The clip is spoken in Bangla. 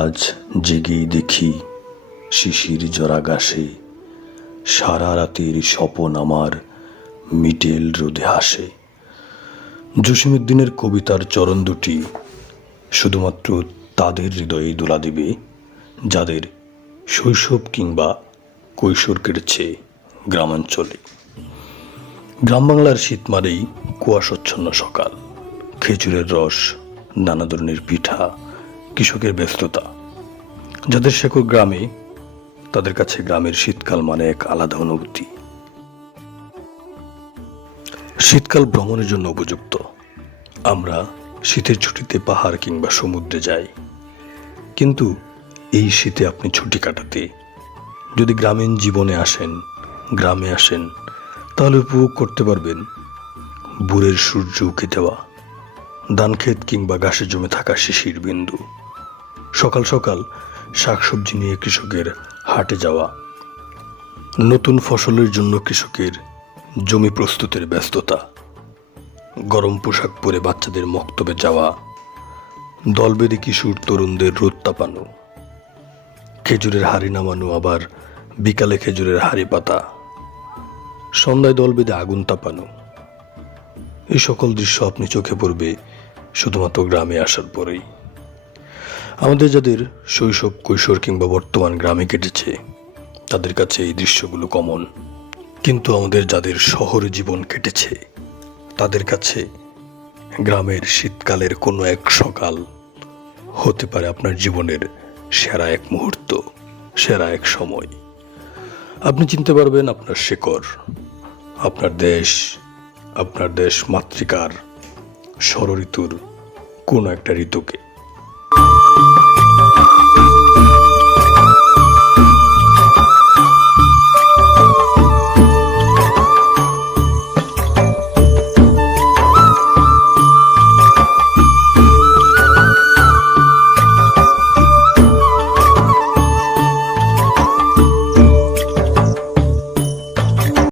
আজ জেগেই দেখি শিশির জরা গাছে সারা রাতের স্বপন আমার মিটেল রোদে হাসে। জসীমউদ্দিনের কবিতার চরণ দুটি শুধুমাত্র তাদের হৃদয়ে দোলা দেবে যাদের শৈশব কিংবা কৈশোর কেটেছে গ্রামাঞ্চলে। গ্রাম বাংলার শীত মানেই কুয়াশাচ্ছন্ন সকাল, খেজুরের রস, নানা ধরনের পিঠা, কৃষকের ব্যস্ততা। যাদের শেকড় গ্রামে, তাদের কাছে গ্রামের শীতকাল মানে এক আলাদা অনুভূতি। শীতকাল ভ্রমণের জন্য উপযুক্ত। আমরা শীতের ছুটিতে পাহাড় কিংবা সমুদ্রে যাই, কিন্তু এই শীতে আপনি ছুটি কাটাতে যদি গ্রামীণ জীবনে আসেন, গ্রামে আসেন, তাহলে উপভোগ করতে পারবেন ভোরের সূর্য উঁকি দেওয়া, ধানক্ষেত কিংবা ঘাসে জমে থাকা শিশির বিন্দু, সকাল সকাল শাকসবজি নিয়ে কৃষকের হাটে যাওয়া, নতুন ফসলের জন্য কৃষকের জমি প্রস্তুতের ব্যস্ততা, গরম পোশাক পরে বাচ্চাদের মক্তবে যাওয়া, দল বেঁধে কিশোর তরুণদের রোদ তাপানো, খেজুরের হাড়ি নামানো, আবার বিকালে খেজুরের হাড়ি পাতা, সন্ধ্যায় দল বেঁধে আগুন তাপানো। এই সকল দৃশ্য আপনি চোখে পড়বে শুধুমাত্র গ্রামে আসার পরেই। আমাদের যাদের শৈশব, কৈশোর কিংবা বর্তমান গ্রামে কেটেছে, তাদের কাছে এই দৃশ্যগুলো কমন। কিন্তু আমাদের যাদের শহরে জীবন কেটেছে, তাদের কাছে গ্রামের শীতকালের কোনো এক সকাল হতে পারে আপনার জীবনের সেরা এক মুহূর্ত, সেরা এক সময়। আপনি চিনতে পারবেন আপনার শেকড়, আপনার দেশ মাতৃকার ষড়ঋতুর কোনো একটা ঋতুকে।